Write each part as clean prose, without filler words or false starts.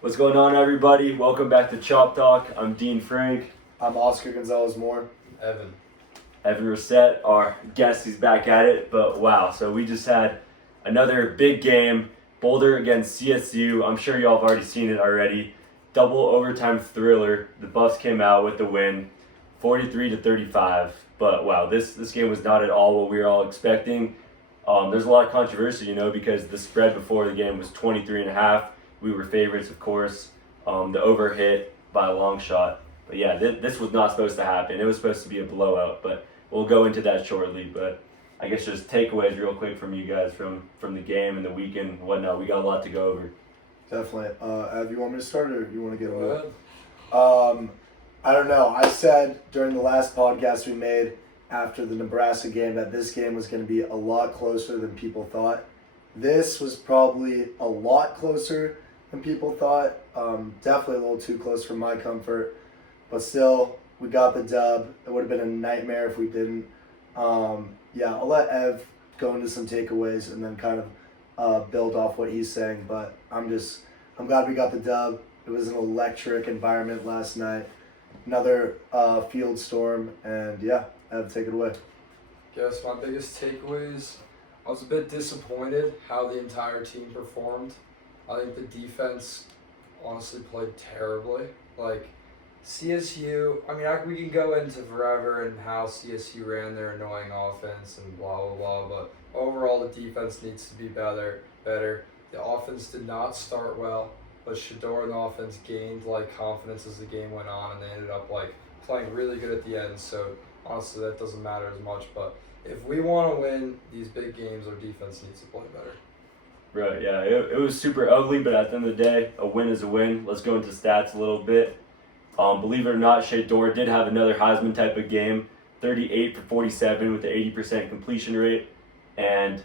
What's going on, everybody? Welcome back to ChopTalk. I'm Dean Frank. I'm Oscar Gonzalez-Moore. Evan Reset, our guest, he's back at it. But wow, so we just had another big game, Boulder against CSU. I'm sure y'all have already seen it already. Double overtime thriller. The Buffs came out with the win, 43-35. But wow, this game was not at all what we were all expecting. There's a lot of controversy, because the spread before the game was 23.5. We were favorites, of course. The over hit by a long shot. But yeah, this was not supposed to happen. It was supposed to be a blowout, but we'll go into that shortly. But I guess just takeaways real quick from you guys from the game and the weekend and whatnot. We got a lot to go over. Definitely. Ev, you want me to start or you want to get Go away? ahead. I don't know. I said during the last podcast we made after the Nebraska game that this game was going to be a lot closer than people thought. This was probably a lot closer than people thought. Definitely a little too close for my comfort. But still, we got the dub. It would have been a nightmare if we didn't. I'll let Ev go into some takeaways and then kind of build off what he's saying. But I'm glad we got the dub. It was an electric environment last night. Another field storm. And yeah, Ev, take it away. Guess my biggest takeaways, I was a bit disappointed how the entire team performed. I think the defense honestly played terribly. CSU, we can go into forever and how CSU ran their annoying offense and blah, blah, blah, but overall the defense needs to be better. The offense did not start well, but Shador and the offense gained confidence as the game went on, and they ended up playing really good at the end. So honestly, that doesn't matter as much. But if we want to win these big games, our defense needs to play better. Right, yeah, it was super ugly, but at the end of the day, a win is a win. Let's go into stats a little bit. Believe it or not, Shador did have another Heisman type of game, 38 for 47 with the 80% completion rate, and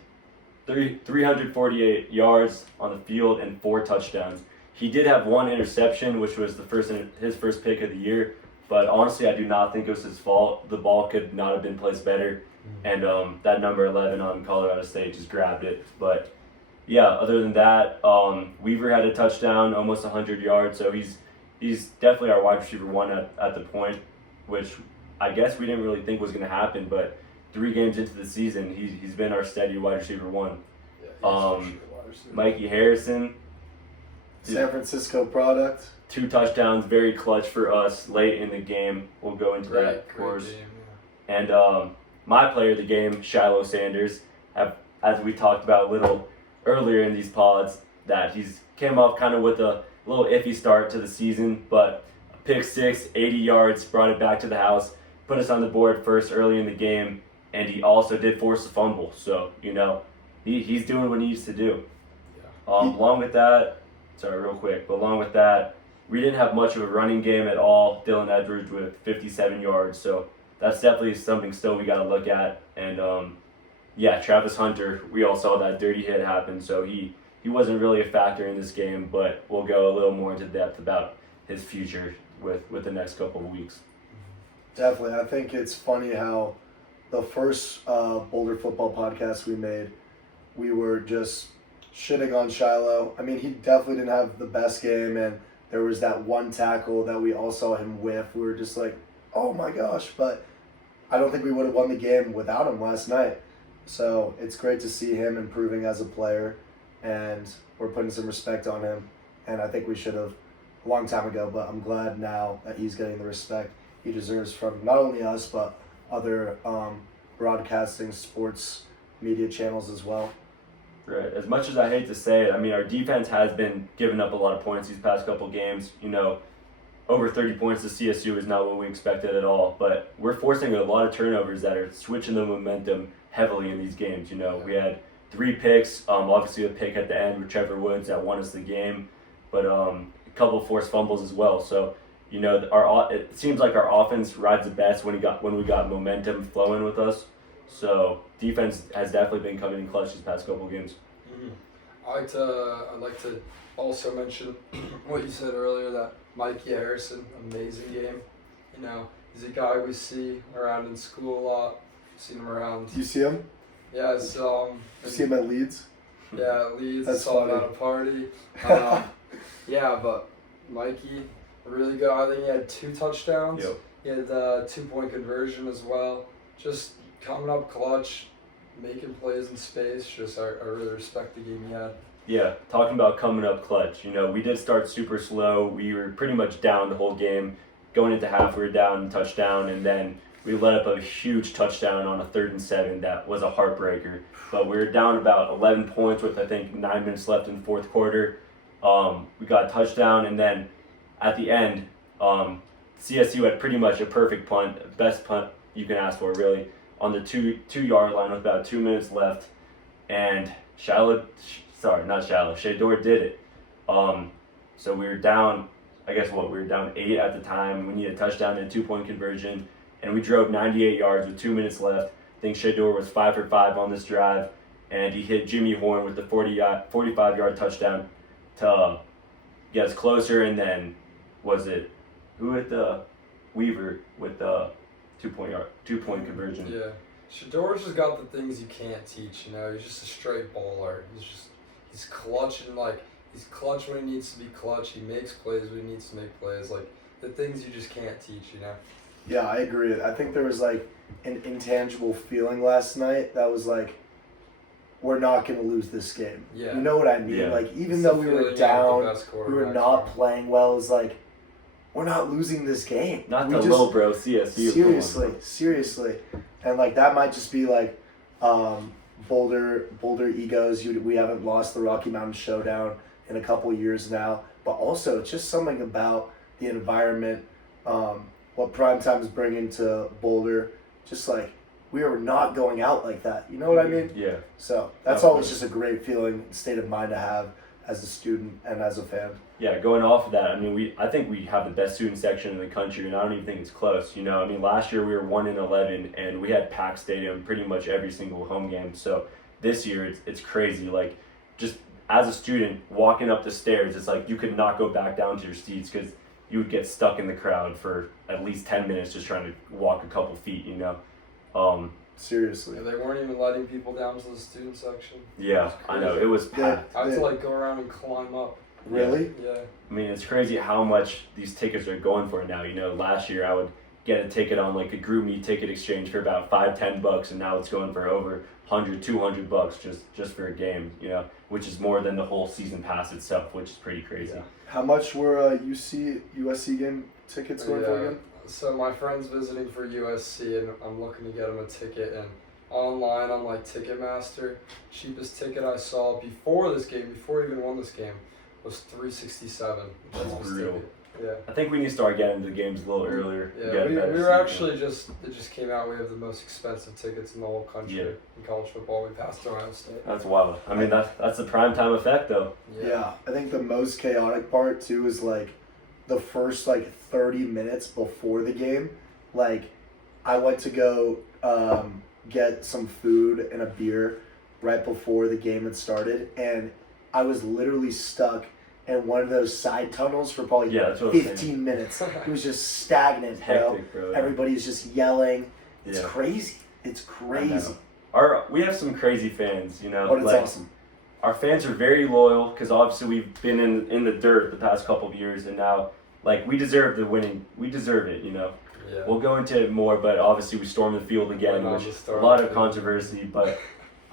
348 yards on the field and 4 touchdowns. He did have 1 interception, which was his first pick of the year, but honestly, I do not think it was his fault. The ball could not have been placed better, and that number 11 on Colorado State just grabbed it. But yeah, other than that, Weaver had a touchdown, almost 100 yards, so he's definitely our wide receiver 1 at the point, which I guess we didn't really think was going to happen, but 3 games into the season, he's been our steady wide receiver 1. Mikey Harrison, San Francisco product. 2 touchdowns, very clutch for us late in the game. We'll go into that, of course. Game, And my player of the game, Shiloh Sanders, as we talked about a little earlier in these pods, that he's came off kind of with a little iffy start to the season, but pick 6, 80 yards, brought it back to the house, put us on the board first early in the game, and he also did force a fumble. So, he's doing what he needs to do. Yeah. Along with that, we didn't have much of a running game at all. Dylan Edwards with 57 yards, so that's definitely something still we got to look at. And Travis Hunter, we all saw that dirty hit happen, so he wasn't really a factor in this game, but we'll go a little more into depth about his future with the next couple of weeks. Definitely. I think it's funny how the first Boulder football podcast we made, we were just shitting on Shiloh. He definitely didn't have the best game, and there was that one tackle that we all saw him whiff. We were just like, oh my gosh, but I don't think we would have won the game without him last night. So it's great to see him improving as a player, and we're putting some respect on him, and I think we should have a long time ago, but I'm glad now that he's getting the respect he deserves from not only us, but other broadcasting sports media channels as well. Right. As much as I hate to say it, our defense has been giving up a lot of points these past couple games. Over 30 points to CSU is not what we expected at all, but we're forcing a lot of turnovers that are switching the momentum heavily in these games. We had 3 picks, obviously a pick at the end with Trevor Woods that won us the game, but a couple of forced fumbles as well. So, it seems like our offense rides the best when we got momentum flowing with us. So defense has definitely been coming in clutch these past couple of games. I'd like to also mention what you said earlier, that Mikey Harrison, amazing game. He's a guy we see around in school a lot. Seen him around. Do you see him? Yeah, it's You see him at Leeds? Yeah, Leeds. That's It's all funny. about a party. Yeah, but Mikey, really good. I think he had 2 touchdowns. Yep. He had the 2-point conversion as well. Just coming up clutch, making plays in space. Just I really respect the game he had. Yeah, talking about coming up clutch, we did start super slow. We were pretty much down the whole game. Going into half, we were down touchdown, and then we let up a huge touchdown on a 3rd and 7 that was a heartbreaker. But we were down about 11 points with, I think, 9 minutes left in the 4th quarter. We got a touchdown, and then at the end, CSU had pretty much a perfect punt, best punt you can ask for, really, on the 2-yard line with about 2 minutes left. And Shador did it. So we were down, we were down 8 at the time. We needed a touchdown and a 2-point conversion, and we drove 98 yards with 2 minutes left. I think Shador was 5 for 5 on this drive, and he hit Jimmy Horn with the 45-yard touchdown to get us closer. And then who hit the Weaver with the 2-point conversion? Yeah, Shador's just got the things you can't teach. He's just a straight bowler. He's clutch he's clutch when he needs to be clutch. He makes plays when he needs to make plays. The things you just can't teach. Yeah, I agree. I think there was an intangible feeling last night that was we're not going to lose this game. Yeah. You know what I mean? Yeah. Even though we were down, we were not playing well. It was we're not losing this game. Not the low bro CSU. Seriously. And that might just be Boulder egos. We haven't lost the Rocky Mountain Showdown in a couple of years now. But also, it's just something about the environment, what Primetime's bringing to Boulder. Just we are not going out like that. You know what I mean? Yeah. So that's always just a great feeling, state of mind to have as a student and as a fan. Yeah, going off of that, I think we have the best student section in the country, and I don't even think it's close. Last year we were 1-11, and we had packed stadium pretty much every single home game. So this year it's crazy. Just as a student walking up the stairs, it's you could not go back down to your seats because you would get stuck in the crowd for at least 10 minutes just trying to walk a couple feet. Seriously. Yeah, they weren't even letting people down to the student section. Yeah, I know. It was packed. I had to go around and climb up. Really? Yeah. It's crazy how much these tickets are going for now. Last year I would get a ticket on a GroupMe ticket exchange for about $5-10, and now it's going for over $100-200 just for a game. Which is more than the whole season pass itself, which is pretty crazy. Yeah. How much were USC game tickets going for again? So my friend's visiting for USC, and I'm looking to get him a ticket. And online on Ticketmaster, cheapest ticket I saw before this game, before he even won this game, was $367. That's real. Yeah. I think we need to start getting the games a little earlier. Yeah, we were actually it just came out. We have the most expensive tickets in the whole country in college football. We passed Ohio State. That's wild. That's the primetime effect, though. Yeah, I think the most chaotic part too is the first 30 minutes before the game. I went to go get some food and a beer right before the game had started, and I was literally stuck in one of those side tunnels for probably 15 minutes. It was just stagnant, hectic, bro. Everybody's just yelling. It's crazy. It's crazy. We have some crazy fans, But it's awesome. Our fans are very loyal because obviously we've been in the dirt the past couple of years, and now we deserve the winning. We deserve it, Yeah. We'll go into it more, but obviously we stormed the field again, which a lot of controversy, but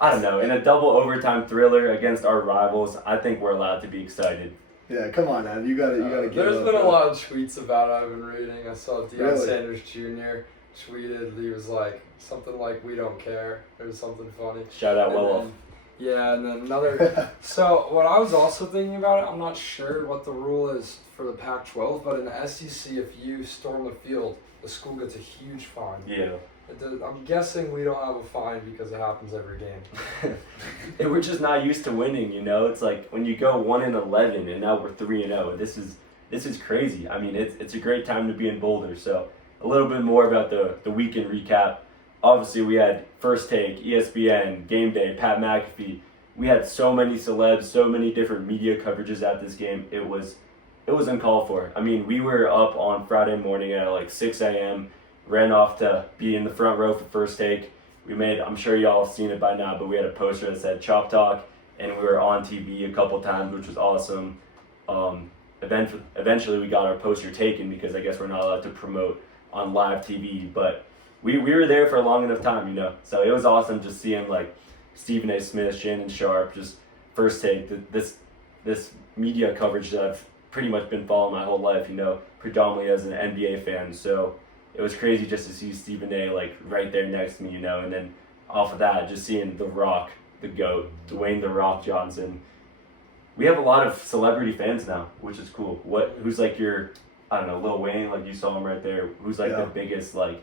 I don't know. In a double overtime thriller against our rivals, I think we're allowed to be excited. Yeah, come on, Ab. You gotta get There's been a lot of tweets about it I've been reading. I saw Deion Really? Sanders Jr. tweeted. He was something "We don't care." It was something funny. Shout out Willow. Yeah, and then another. So what I was also thinking about it, I'm not sure what the rule is for the Pac-12, but in the SEC, if you storm the field, the school gets a huge fine. Yeah. I'm guessing we don't have a fine because it happens every game. And we're just not used to winning, It's when you go 1-11 and now we're 3-0. This is crazy. It's a great time to be in Boulder. So a little bit more about the weekend recap. Obviously, we had First Take, ESPN, Game Day, Pat McAfee. We had so many celebs, so many different media coverages at this game. It was uncalled for. We were up on Friday morning at 6 a.m., ran off to be in the front row for First Take. I'm sure y'all have seen it by now, but we had a poster that said ChopTalk, and we were on TV a couple times, which was awesome. eventually we got our poster taken because I guess we're not allowed to promote on live TV. But we were there for a long enough time, you know. So it was awesome just seeing like Stephen A. Smith, Shannon Sharp, just first take this media coverage that I've pretty much been following my whole life, you know, predominantly as an NBA fan. So it was crazy just to see Stephen A. like right there next to me, you know, and then off of that, just seeing The Rock, the GOAT, Dwayne The Rock Johnson. We have a lot of celebrity fans now, which is cool. Who's like your, I don't know, Lil Wayne, like you saw him right there. Who's like the biggest like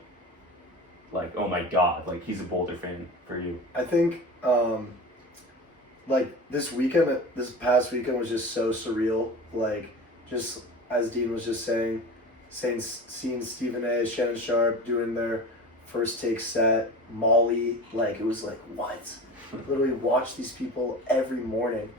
oh my god, like he's a Boulder fan for you? I think like this past weekend was just so surreal. Like just as Dean was just saying seeing Stephen A., Shannon Sharp doing their first take set, Molly, like it was like what? Literally watch these people every morning.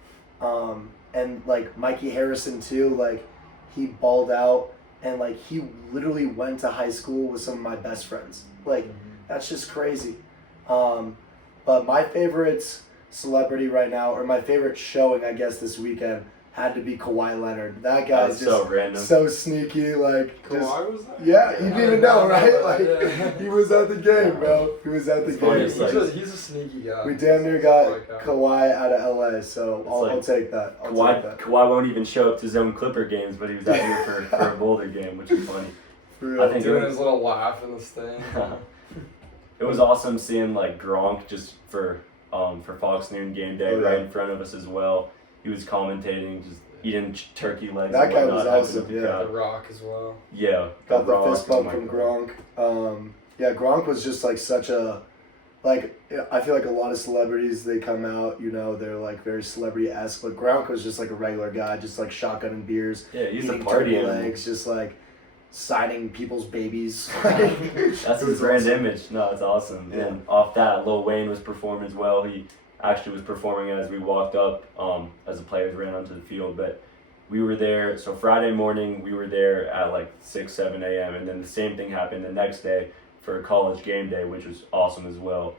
And like Mikey Harrison too, like he balled out and like he literally went to high school with some of my best friends. Like that's just crazy. But my favorite celebrity right now, or my favorite showing I guess this weekend, had to be Kawhi Leonard. That guy's just so random, so sneaky. Like Kawhi was that? Yeah, you didn't even know, right? Like he was at the game, bro. He was at the game. He's a sneaky guy. We damn near got Kawhi out of LA, so I'll take that. Kawhi won't even show up to his own Clipper games, but he was out here for a Boulder game, which is funny. I think doing his little laugh in this thing. It was awesome seeing like Gronk just for Fox Noon game day right in front of us as well. He was commentating, just eating turkey legs. That guy was awesome. The Rock as well. Yeah, got the fist bump from Gronk. Gronk was just like such a, like I feel like a lot of celebrities, they come out, you know, they're like very celebrity-esque, but Gronk was just like a regular guy, just like shotgunning beers, he's eating a party turkey animal. legs, just like signing people's babies. That's his brand image. No, it's awesome. Yeah. And off that, Lil Wayne was performing as well. He actually was performing as we walked up, as the players ran onto the field. But we were there, so Friday morning we were there at like 6, 7 a.m. And then the same thing happened the next day for college game day, which was awesome as well.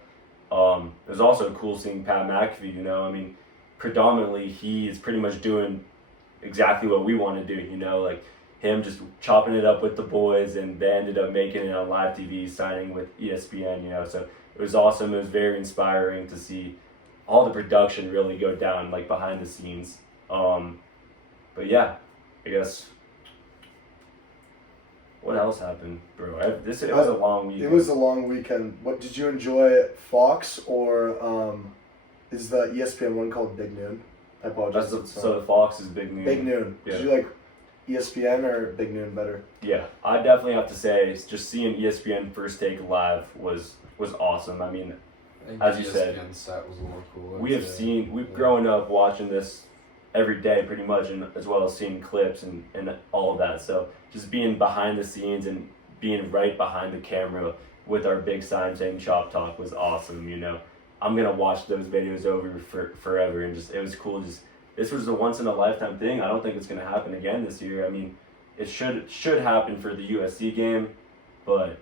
It was also cool seeing Pat McAfee, you know. I mean, predominantly he is pretty much doing exactly what we want to do, you know, like him just chopping it up with the boys, and they ended up making it on live TV, signing with ESPN, you know. So it was awesome. It was very inspiring to see all the production really go down, like behind the scenes. But yeah, I guess what else happened, bro? It was a long weekend. It was a long weekend. What did you enjoy? Fox or is the ESPN one called Big Noon? I apologize. So the Fox is Big Noon. Big Noon. Yeah. Did you like ESPN or Big Noon better? Yeah, I definitely have to say, just seeing ESPN First Take live was awesome. I mean, as you said, set was a little cooler. We've grown up watching this every day pretty much, and as well as seeing clips and all of that. So just being behind the scenes and being right behind the camera with our big sign saying ChopTalk was awesome, you know. I'm going to watch those videos over forever, and just it was cool. Just this was a once in a lifetime thing. I don't think it's going to happen again this year. I mean, it should happen for the USC game, but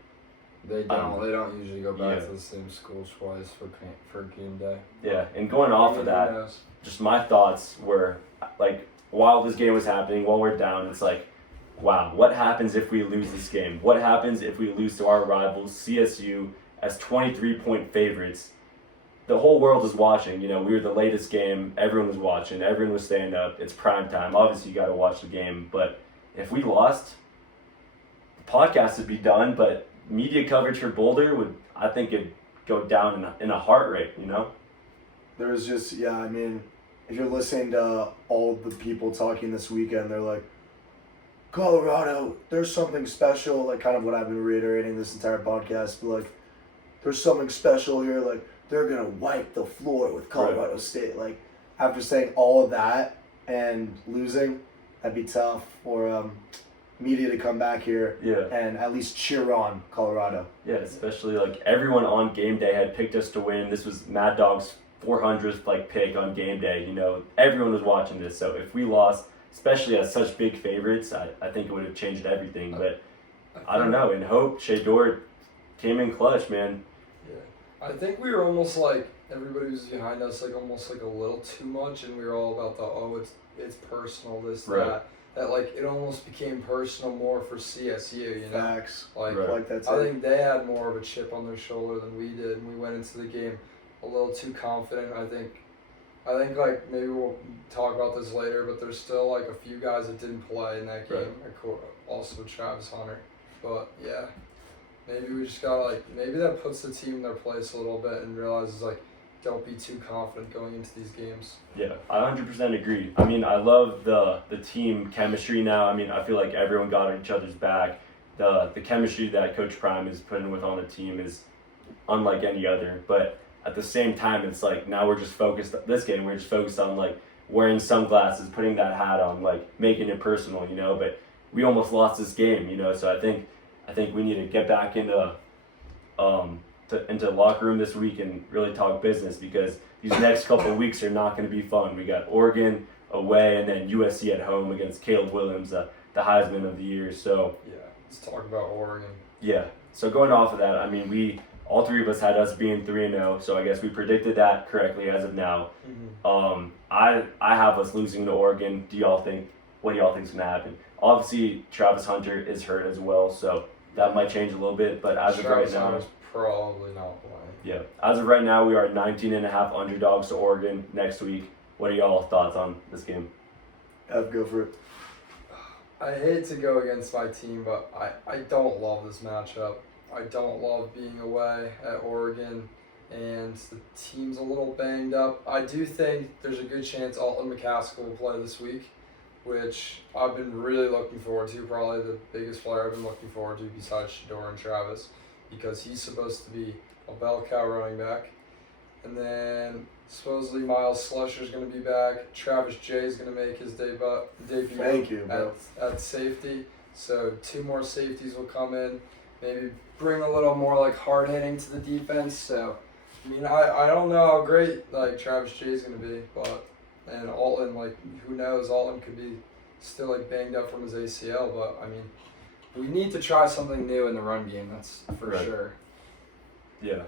they don't usually go back to the same school twice for game day. Yeah, and going off of that, just my thoughts were like, while this game was happening, while we're down, it's like, wow, what happens if we lose this game? What happens if we lose to our rivals, CSU, as 23-point favorites? The whole world is watching. You know, we were the latest game. Everyone was watching. Everyone was staying up. It's prime time. Obviously, you got to watch the game. But if we lost, the podcast would be done. But media coverage for Boulder I think it'd go down in a heart rate, you know? There was just, I mean, if you're listening to all the people talking this weekend, they're like, Colorado, there's something special, like kind of what I've been reiterating this entire podcast, but like, there's something special here, like, they're going to wipe the floor with Colorado State. Like, after saying all of that and losing, that'd be tough for media to come back here and at least cheer on Colorado. Yeah, especially like everyone on game day had picked us to win. This was Mad Dog's 400th like pick on game day. You know, everyone was watching this. So if we lost, especially as such big favorites, I think it would have changed everything. But I don't know. In hope, Shedeur came in clutch, man. I think we were almost like, everybody was behind us, like almost like a little too much, and we were all about it's personal, this, that. that like it almost became personal more for CSU. You know, Facts. like Right. Like that's I it. think they had more of a chip on their shoulder than we did, and we went into the game a little too confident. I think like maybe we'll talk about this later, but there's still like a few guys that didn't play in that game. Also Travis Hunter, but yeah, maybe we just gotta like maybe that puts the team in their place a little bit and realizes like don't be too confident going into these games. Yeah, I 100% agree. I mean, I love the team chemistry now. I mean, I feel like everyone got each other's back. The chemistry that Coach Prime is putting with on the team is unlike any other. But at the same time, it's like now we're just focused. This game, we're just focused on like wearing sunglasses, putting that hat on, like making it personal, you know. But we almost lost this game, you know. So I think we need to get back into the locker room this week and really talk business, because these next couple of weeks are not going to be fun. We got Oregon away and then USC at home against Caleb Williams, the Heisman of the year. So Yeah, let's talk about Oregon. yeah. So going off of that, I mean, all three of us had us being 3-0. So I guess we predicted that correctly as of now. Mm-hmm. I have us losing to Oregon. What do y'all think's going to happen? Obviously, Travis Hunter is hurt as well, so that might change a little bit. But as of right now, Hunter's probably not playing. yeah, as of right now, we are 19.5 underdogs to Oregon next week. What are y'all thoughts on this game? Ev, go for it. I hate to go against my team, but I don't love this matchup. I don't love being away at Oregon, and the team's a little banged up. I do think there's a good chance Alton McCaskill will play this week, which I've been really looking forward to. Probably the biggest player I've been looking forward to besides Shador and Travis, because he's supposed to be a bell cow running back. And then supposedly Miles Slusher's going to be back. Travis Jay is going to make his debut Thank you, bro. at safety. So 2 more safeties will come in, maybe bring a little more like hard hitting to the defense. So I mean, I don't know how great like Travis Jay is going to be, but and Alton, like who knows, Alton could be still like banged up from his ACL, but I mean, we need to try something new in the run game. That's for Right. sure. Yeah.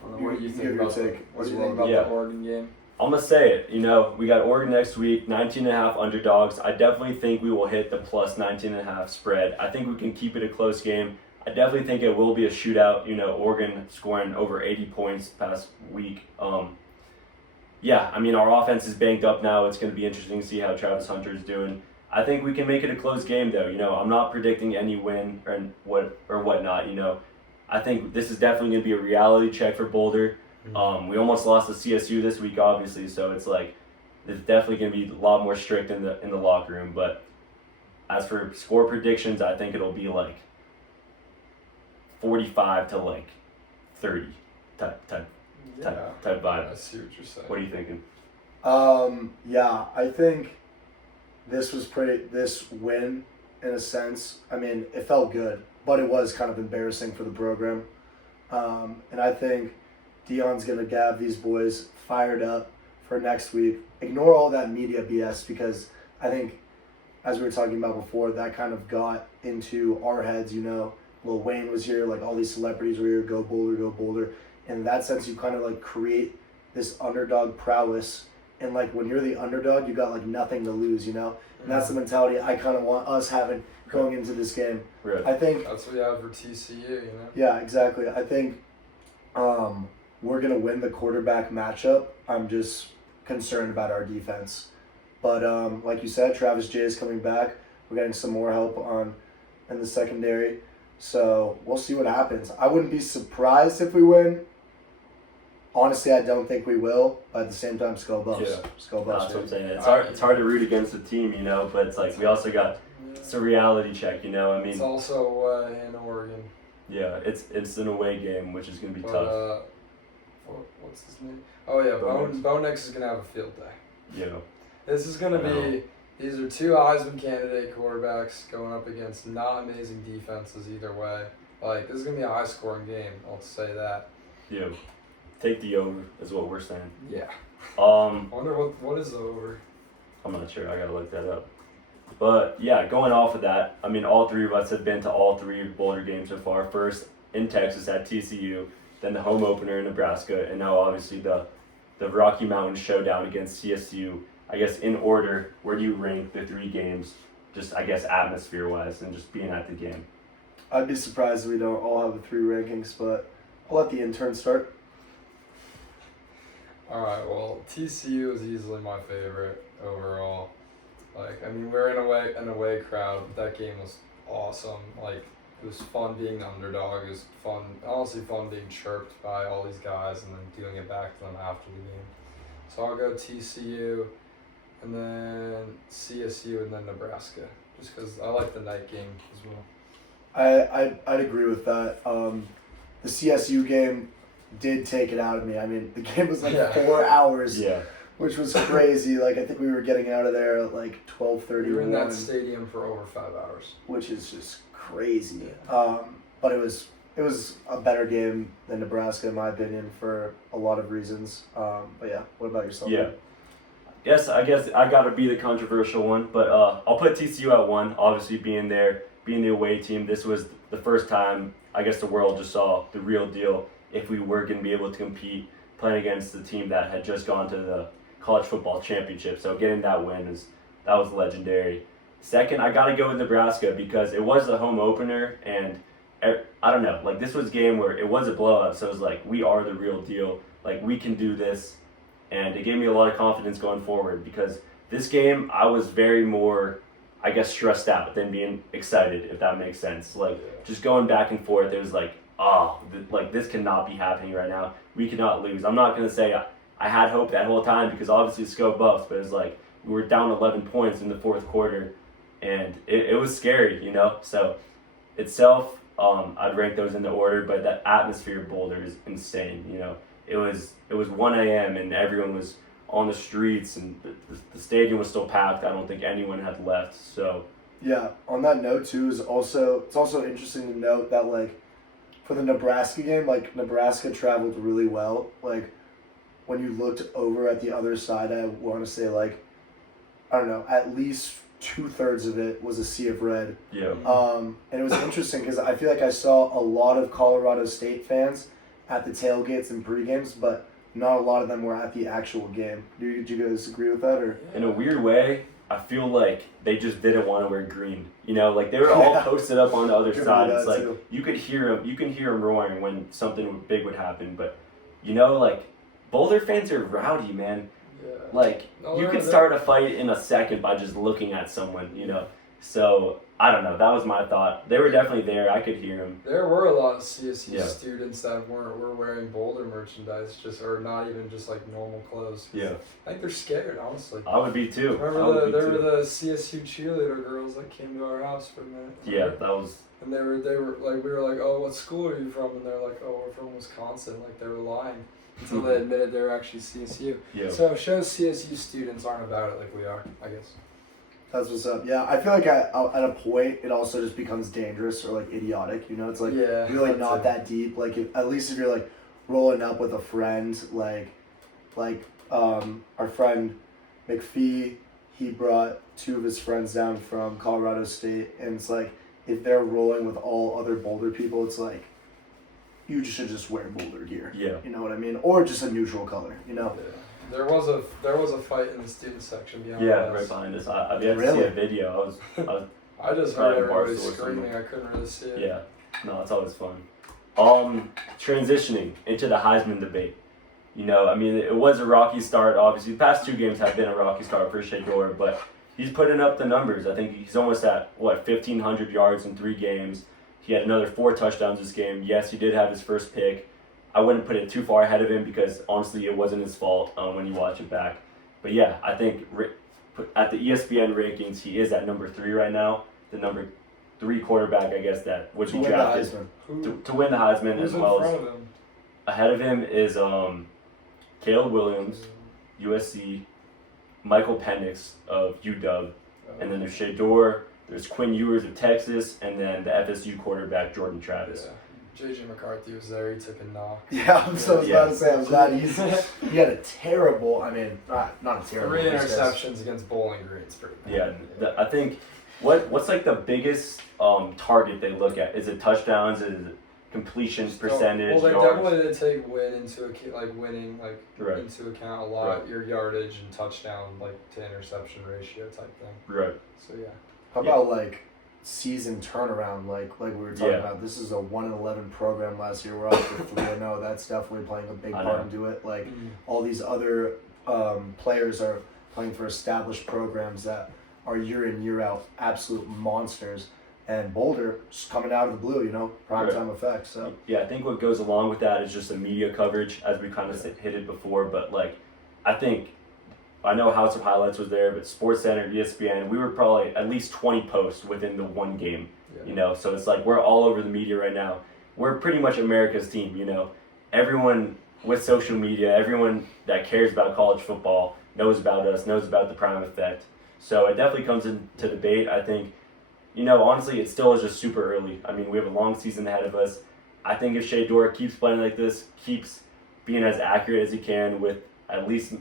What do you think Give your about take what as do you well. think about Yeah. the Oregon game? I'm going to say it. You know, we got Oregon next week, 19.5 underdogs. I definitely think we will hit the plus 19.5 spread. I think we can keep it a close game. I definitely think it will be a shootout. You know, Oregon scoring over 80 points past week. Yeah, I mean, our offense is banked up now. It's going to be interesting to see how Travis Hunter is doing. I think we can make it a close game, though. You know, I'm not predicting any win or whatnot. You know, I think this is definitely going to be a reality check for Boulder. We almost lost to CSU this week, obviously, so it's like it's definitely going to be a lot more strict in the locker room. But as for score predictions, I think it'll be like 45 to like 30 type vibe. I see what you're saying. What are you thinking? Yeah, I think this win, in a sense, I mean, it felt good, but it was kind of embarrassing for the program. And I think Dion's going to have these boys fired up for next week. Ignore all that media BS, because I think, as we were talking about before, that kind of got into our heads, you know. Lil Wayne was here, like all these celebrities were here, go Boulder, go Boulder. In that sense, you kind of like create this underdog prowess. And like when you're the underdog, you got like nothing to lose, you know? And that's the mentality I kind of want us having going into this game. Right. I think That's what we have for TCU, you know? yeah, exactly. I think we're going to win the quarterback matchup. I'm just concerned about our defense. But like you said, Travis Jay is coming back. We're getting some more help in the secondary. So we'll see what happens. I wouldn't be surprised if we win. Honestly, I don't think we will. But at the same time, Skull Buffs. Yeah. Skull Buffs. That's what I'm saying. It's hard to root against the team, you know, but it's like we also got it's a reality check, you know. I It's mean, also in Oregon. yeah, it's an away game, which is gonna be But, tough. what's his name? Oh yeah, Bo Bo Nix is gonna have a field day. Yeah. This is gonna I know. be. These are 2 Heisman candidate quarterbacks going up against not amazing defenses either way. Like this is gonna be a high scoring game. I'll say that. Yeah. Take the over is what we're saying. Yeah. I Wonder what is the over? I'm not sure. I gotta look that up. But yeah, going off of that, I mean, all three of us have been to all 3 Boulder games so far. First in Texas at TCU, then the home opener in Nebraska, and now obviously the Rocky Mountain Showdown against CSU I guess in order, where do you rank the 3 games, just I guess atmosphere-wise and just being at the game? I'd be surprised if we don't all have the 3 rankings, but I'll let the intern start. All right. Well, TCU is easily my favorite overall. Like, I mean, we're in a away crowd. That game was awesome. Like, it was fun being the underdog. It was fun, honestly, fun being chirped by all these guys and then doing it back to them after the game. So I'll go TCU, and then CSU, and then Nebraska, just because I like the night game as well. I'd agree with that. The CSU game did take it out of me. I mean, the game was like 4 hours, Yeah. which was crazy. Like, I think we were getting out of there at like 12:31. We were in that stadium for over 5 hours. Which is just crazy. But it was a better game than Nebraska, in my opinion, for a lot of reasons. But yeah, what about yourself? Yeah. Yes, I guess I got to be the controversial one, but I'll put TCU at 1. Obviously, being there, being the away team, this was the first time I guess the world just saw the real deal. If we were going to be able to compete, playing against the team that had just gone to the college football championship, so getting that win that was legendary. Second, I got to go with Nebraska because it was the home opener, and I don't know, like this was a game where it was a blowout, so it was like we are the real deal, like we can do this. And it gave me a lot of confidence going forward because this game I was very more, I guess, stressed out than being excited, if that makes sense. Like just going back and forth, it was like, like this cannot be happening right now. We cannot lose. I'm not gonna say I had hope that whole time because obviously it's go Buffs, but it's like we were down 11 points in the 4th quarter, and it was scary, you know. So itself, I'd rank those in the order, but that atmosphere of Boulder is insane, you know. It was 1 a.m. and everyone was on the streets and the stadium was still packed. I don't think anyone had left. So yeah, on that note too it's also interesting to note that like for the Nebraska game, like Nebraska traveled really well. Like when you looked over at the other side, I want to say like I don't know, at least 2/3 of it was a sea of red. yeah. And it was interesting because I feel like I saw a lot of Colorado State fans at the tailgates and pre-games, but not a lot of them were at the actual game. Did you guys agree with that? Or In a weird way, I feel like they just didn't want to wear green. You know, like they were all posted up on the other side. It's like you could hear them. You can hear them roaring when something big would happen. But you know, like Boulder fans are rowdy, man. Yeah. Like you could start a fight in a second by just looking at someone. You know, so I don't know. That was my thought. They were definitely there. I could hear them. There were a lot of CSU Yeah. students that were wearing Boulder merchandise, or not even just like normal clothes. Yeah. I think they're scared, honestly. I would be too. Remember there were the CSU cheerleader girls that came to our house for a minute. Yeah, that was. And they were like, we were like, oh, what school are you from? And they're like, oh, we're from Wisconsin. Like they were lying until they admitted they were actually CSU. Yeah. So it shows CSU students aren't about it like we are, I guess. that's what's up. Yeah, I feel like at a point it also just becomes dangerous or like idiotic. You know, it's like really not that deep. Like at least if you're like rolling up with a friend, like our friend McPhee, he brought 2 of his friends down from Colorado State, and it's like if they're rolling with all other Boulder people, it's like you should just wear Boulder gear. Yeah. You know what I mean? Or just a neutral color. You know. Yeah. There was a fight in the student section behind Yeah, us. right behind us. I've yet to see a video. I just Probably heard everybody Barstool or screaming. something. I couldn't really see it. Yeah, no, it's always fun. Transitioning into the Heisman debate. You know, I mean, it was a rocky start. Obviously, the past 2 games have been a rocky start for Shador, but he's putting up the numbers. I think he's almost at 1,500 yards in 3 games. He had another 4 touchdowns this game. Yes, he did have his first pick. I wouldn't put it too far ahead of him because honestly, it wasn't his fault when you watch it back. But yeah, I think at the ESPN rankings, he is at number 3 right now. The number 3 quarterback, I guess, that would be drafted to win the Heisman, Who's as well in as front of him? ahead of him is Caleb Williams, USC, Michael Penix of UW, and then there's Shador, there's Quinn Ewers of Texas, and then the FSU quarterback Jordan Travis. Yeah. JJ McCarthy was there. He took a knock. Yeah, I'm so about to say. I'm glad he had a terrible. I mean, not a terrible. 3 interceptions against Bowling Green. It's pretty bad. Yeah, I think what's like the biggest target they look at? Is it touchdowns? completion Still- percentage, Well, they yards. definitely did take winning Right. into account a lot. Your yardage and touchdown to interception ratio type thing. Right. So yeah. How about like season turnaround? Like we were talking Yeah. about. This is a 1-11 program last year. We're up to 3-0. That's definitely playing a big I part know. into it. Like Mhm. all these other players are playing for established programs that are year in year out absolute monsters. And Boulder just coming out of the blue, prime Right. time effect. So Yeah, I think what goes along with that is just the media coverage, as we kind of hit it before. But I know House of Highlights was there, but SportsCenter, ESPN, we were probably at least 20 posts within the one game. Yeah. So it's like we're all over the media right now. We're pretty much America's team. Everyone with social media, everyone that cares about college football knows about us, knows about the prime effect. So it definitely comes into debate. I think. Honestly, it still is just super early. I mean, we have a long season ahead of us. I think if Shea keeps playing like this, keeps being as accurate as he can with at least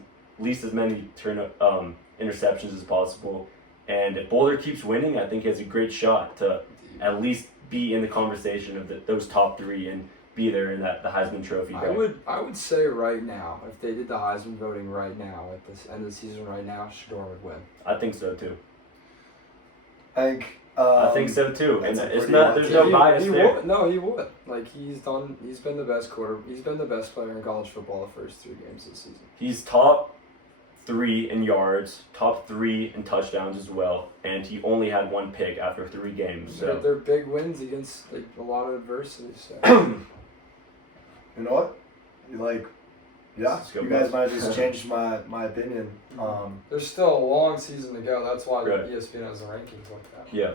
as many interceptions as possible, and if Boulder keeps winning, I think he has a great shot to at least be in the conversation of those top three and be there in the Heisman Trophy. I would say right now, if they did the Heisman voting right now, at this end of the season right now, Shedeur would win. I think so too. I I think so too, and that's a it's pretty not. wild There's take. no bias he there. Would. No, he would. He's been the best He's been the best player in college football the first 3 games of the season. He's top 3 in yards, top 3 in touchdowns as well, and he only had 1 pick after 3 games. So They're big wins against a lot of adversity. So. You know what? Yeah, Let's go, you guys boys. might have just changed my opinion. There's still a long season to go. That's why Right. ESPN has the rankings like that. yeah,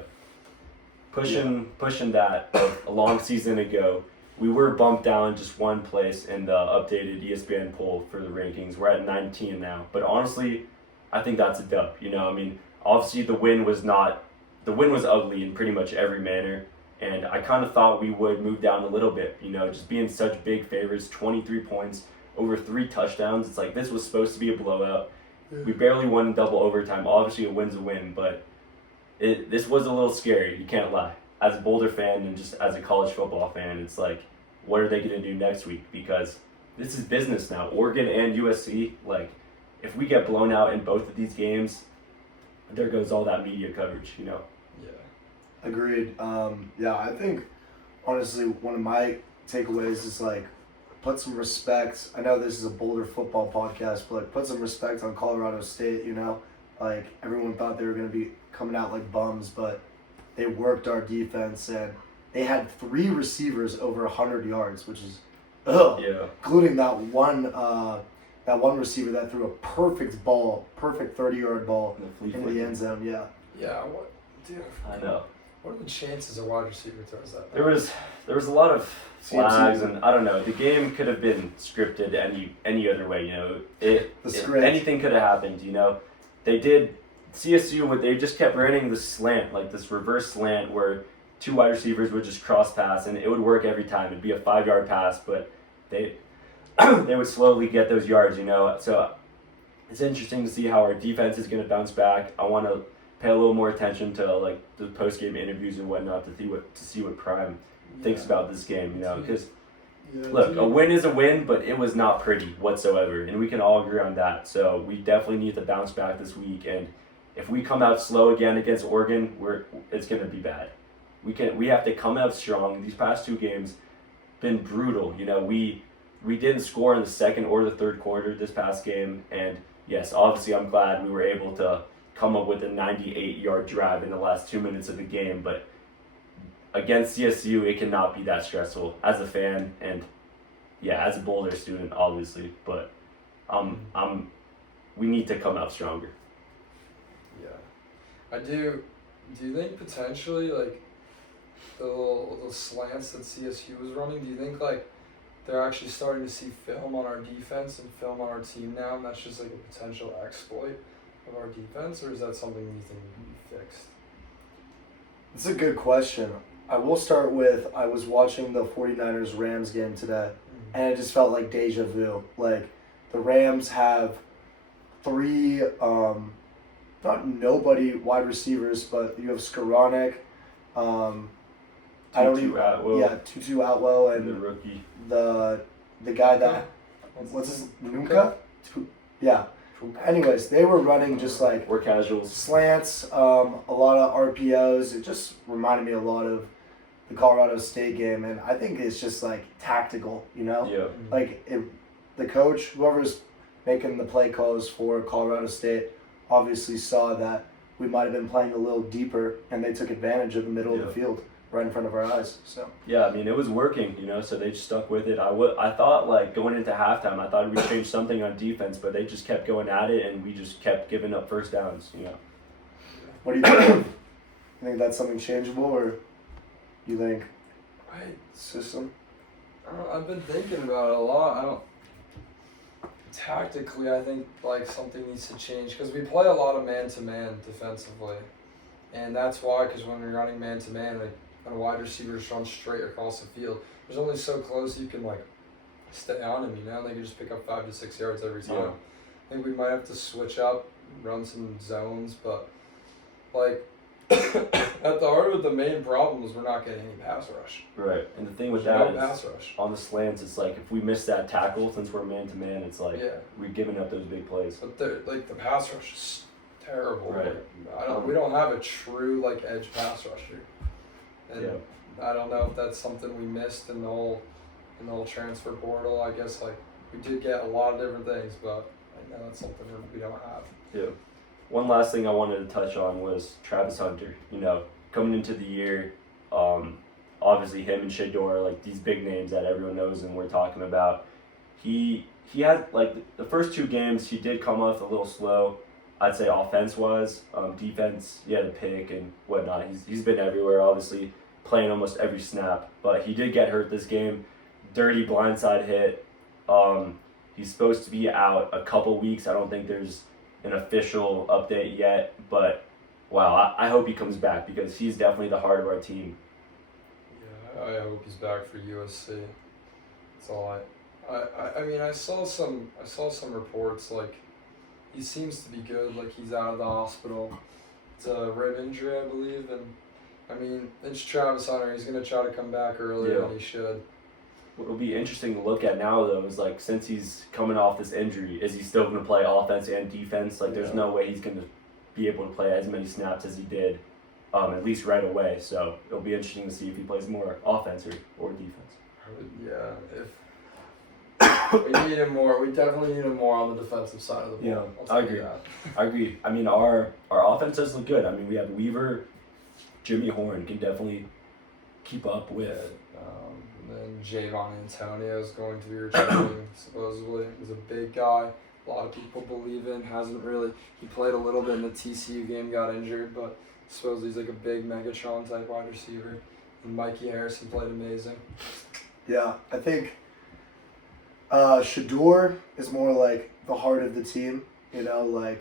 pushing that a long season ago, we were bumped down just 1 place in the updated ESPN poll for the rankings. We're at 19 now, but honestly, I think that's a dub. I mean, obviously the win was ugly in pretty much every manner, and I kind of thought we would move down a little bit. Just being such big favorites, 23 points. Over 3 touchdowns. It's like this was supposed to be a blowout. We barely won in double overtime. Obviously, a win's a win, but this was a little scary. You can't lie. As a Boulder fan and just as a college football fan, it's like, what are they going to do next week? Because this is business now. Oregon and USC, if we get blown out in both of these games, there goes all that media coverage, Yeah. Agreed. I think, honestly, one of my takeaways is put some respect. I know this is a Boulder football podcast, but put some respect on Colorado State, everyone thought they were going to be coming out like bums, but they worked our defense, and they had 3 receivers over 100 yards, which is, Yeah. including that one receiver that threw a perfect 30-yard ball in the end zone. Yeah. Yeah. What, dude? I know. What are the chances a wide receiver throws that? There was a lot of flags, CSU. and I don't know. The game could have been scripted any other way. Anything could have happened. They did CSU. They just kept running this slant, this reverse slant, where 2 wide receivers would just cross pass, and it would work every time. It'd be a 5-yard pass, but they would slowly get those yards. So it's interesting to see how our defense is going to bounce back. I want to pay a little more attention to the post game interviews and whatnot to see what Prime thinks about this game. Because look, a win is a win, but it was not pretty whatsoever, and we can all agree on that. So we definitely need to bounce back this week, and if we come out slow again against Oregon, it's going to be bad. We have to come out strong. These past 2 games been brutal. We didn't score in the second or the third quarter this past game, and yes, obviously I'm glad we were able to come up with a 98-yard drive in the last 2 minutes of the game, but against CSU, it cannot be that stressful as a fan and as a Boulder student, obviously. But we need to come out stronger. Yeah, I do. Do you think potentially the little slants that CSU was running? Do you think they're actually starting to see film on our defense and film on our team now, and that's just a potential exploit of our defense, or is that something you think can be fixed? It's a good question. I will start with, I was watching the 49ers-Rams game today, and it just felt like deja vu. The Rams have 3, not nobody wide receivers, but you have Skoranek, I don't Tutu even. Atwell. Yeah, Tutu Atwell And the and rookie. the guy that what's his Nuka? Yeah. Anyways, they were running just like We're casuals. slants, a lot of RPOs. It just reminded me a lot of the Colorado State game, and I think it's just like tactical, you know. Yeah. Like the coach, whoever's making the play calls for Colorado State, obviously saw that we might have been playing a little deeper, and they took advantage of the middle of the field right in front of our eyes. So Yeah, I mean it was working, so they just stuck with it. I thought like going into halftime, I thought we'd change something on defense, but they just kept going at it, and we just kept giving up first downs. what do you think? You think that's something changeable, or you think system? I've been thinking about it a lot. Tactically, I think like something needs to change because we play a lot of man-to-man defensively, and that's why. Because when we're running man-to-man, like when wide receivers run straight across the field, there's only so close you can like stay on them. They can just pick up 5 to 6 yards every time. Yeah. I think we might have to switch up, run some zones, but like at the heart of it, the main problem is we're not getting any pass rush. Right, and the thing with There's that no is pass rush. on the slants, it's like if we miss that tackle, since we're man to man, it's like we're giving up those big plays. But the pass rush is terrible. Right. We don't have a true like edge pass rusher, and I don't know if that's something we missed in the whole transfer portal. I guess like we did get a lot of different things, but I know that's something we don't have. Yeah. One last thing I wanted to touch on was Travis Hunter. Coming into the year, obviously him and Shador, like these big names that everyone knows and we're talking about. He had like the first 2 games he did come off a little slow. I'd say offense wise, defense he had a pick and whatnot. He's been everywhere, obviously playing almost every snap. But he did get hurt this game, dirty blindside hit. He's supposed to be out a couple weeks. I don't think there's an official update yet, but wow, I hope he comes back because he's definitely the heart of our team. Yeah, I hope he's back for USC. That's all I mean, I saw some reports like he seems to be good, like he's out of the hospital. It's a rib injury, I believe, and I mean it's Travis Hunter. He's gonna try to come back earlier than he should. What will be interesting to look at now though is like since he's coming off this injury, is he still gonna play offense and defense? Like there's no way he's gonna be able to play as many snaps as he did, at least right away. So it'll be interesting to see if he plays more offense or defense. Yeah, if we need him more, we definitely need him more on the defensive side of the ball. Yeah, I'll I tell you agree. that. I agree. I mean our offense does look good. I mean we have Weaver, Jimmy Horn can definitely keep up with. And then Javon Antonio is going to be returning, supposedly. He's a big guy. A lot of people believe in. Hasn't really. He played a little bit in the TCU game, got injured, but supposedly he's like a big Megatron type wide receiver. And Mikey Harrison played amazing. Yeah, I think Shador is more like the heart of the team. Like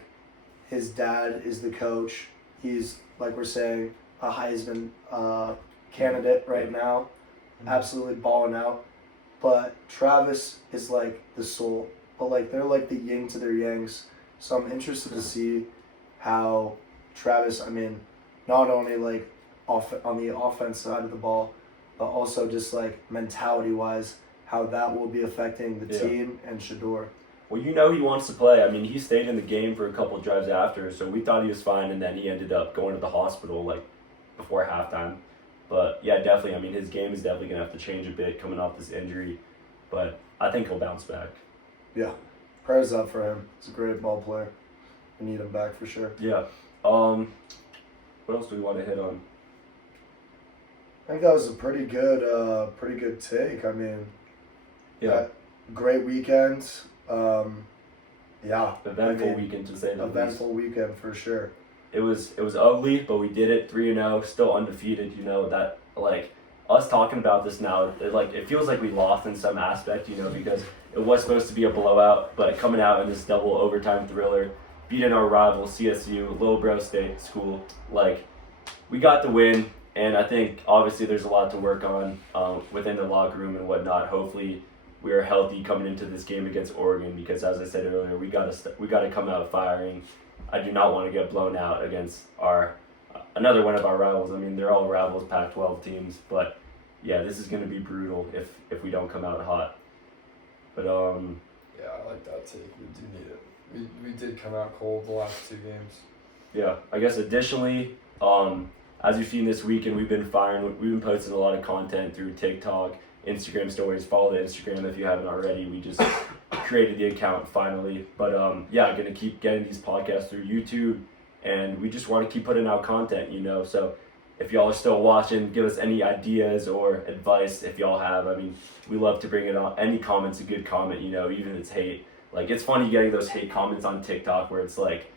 his dad is the coach. He's, like we're saying, a Heisman candidate right now. Absolutely balling out. But Travis is like the soul. But like they're like the yin to their yangs. So I'm interested to see how Travis, I mean, not only like on the offense side of the ball, but also just like mentality wise, how that will be affecting the team and Shador. Well, he wants to play. I mean, he stayed in the game for a couple of drives after, so we thought he was fine, and then he ended up going to the hospital like before halftime. But yeah, definitely. I mean, his game is definitely gonna have to change a bit coming off this injury, but I think he'll bounce back. Yeah, prayers up for him. He's a great ball player. We need him back for sure. Yeah. What else do we want to hit on? I think that was a pretty good take. I mean, great weekend. Eventful weekend to say the least. Eventful weekend for sure. It was ugly, but we did it 3-0, still undefeated. That like us talking about this now, it feels like we lost in some aspect, because it was supposed to be a blowout, but coming out in this double overtime thriller, beating our rival CSU, Lilbro State School, we got the win, and I think obviously there's a lot to work on within the locker room and whatnot. Hopefully we are healthy coming into this game against Oregon, because as I said earlier, we gotta come out firing. I do not want to get blown out against another one of our rivals. I mean, they're all rivals, Pac-12 teams, but yeah, this is going to be brutal if we don't come out hot. But Yeah, I like that take. We do need it. We did come out cold the last 2 games. yeah, I guess additionally, as you've seen this weekend, we've been posting a lot of content through TikTok, Instagram stories. Follow the Instagram if you haven't already. We just created the account finally. But yeah, gonna keep getting these podcasts through YouTube, and we just want to keep putting out content, So if y'all are still watching, give us any ideas or advice if y'all have. I mean, we love to bring it on. Any comment's a good comment, even if it's hate. Like, it's funny getting those hate comments on TikTok where it's like,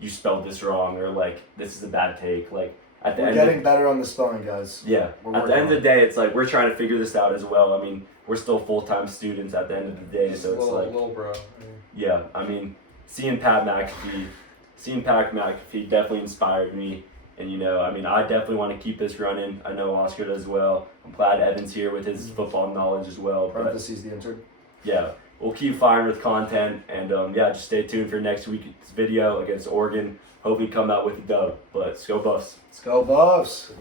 you spelled this wrong, or like, this is a bad take. Like, at the We're end getting better on the spelling, guys. yeah. We're At the working end of the on day, it's like we're trying to figure this out as well. I mean, we're still full-time students at the end of the day, so it's like, little bro. yeah. I mean, seeing Pat McAfee definitely inspired me, and I mean, I definitely want to keep this running. I know Oscar does as well. I'm glad Evan's here with his football knowledge as well. But Parentheses, the intern. yeah, we'll keep firing with content, and yeah, just stay tuned for next week's video against Oregon. Hope we come out with a dub. But let's go Buffs. Let's go, Buffs.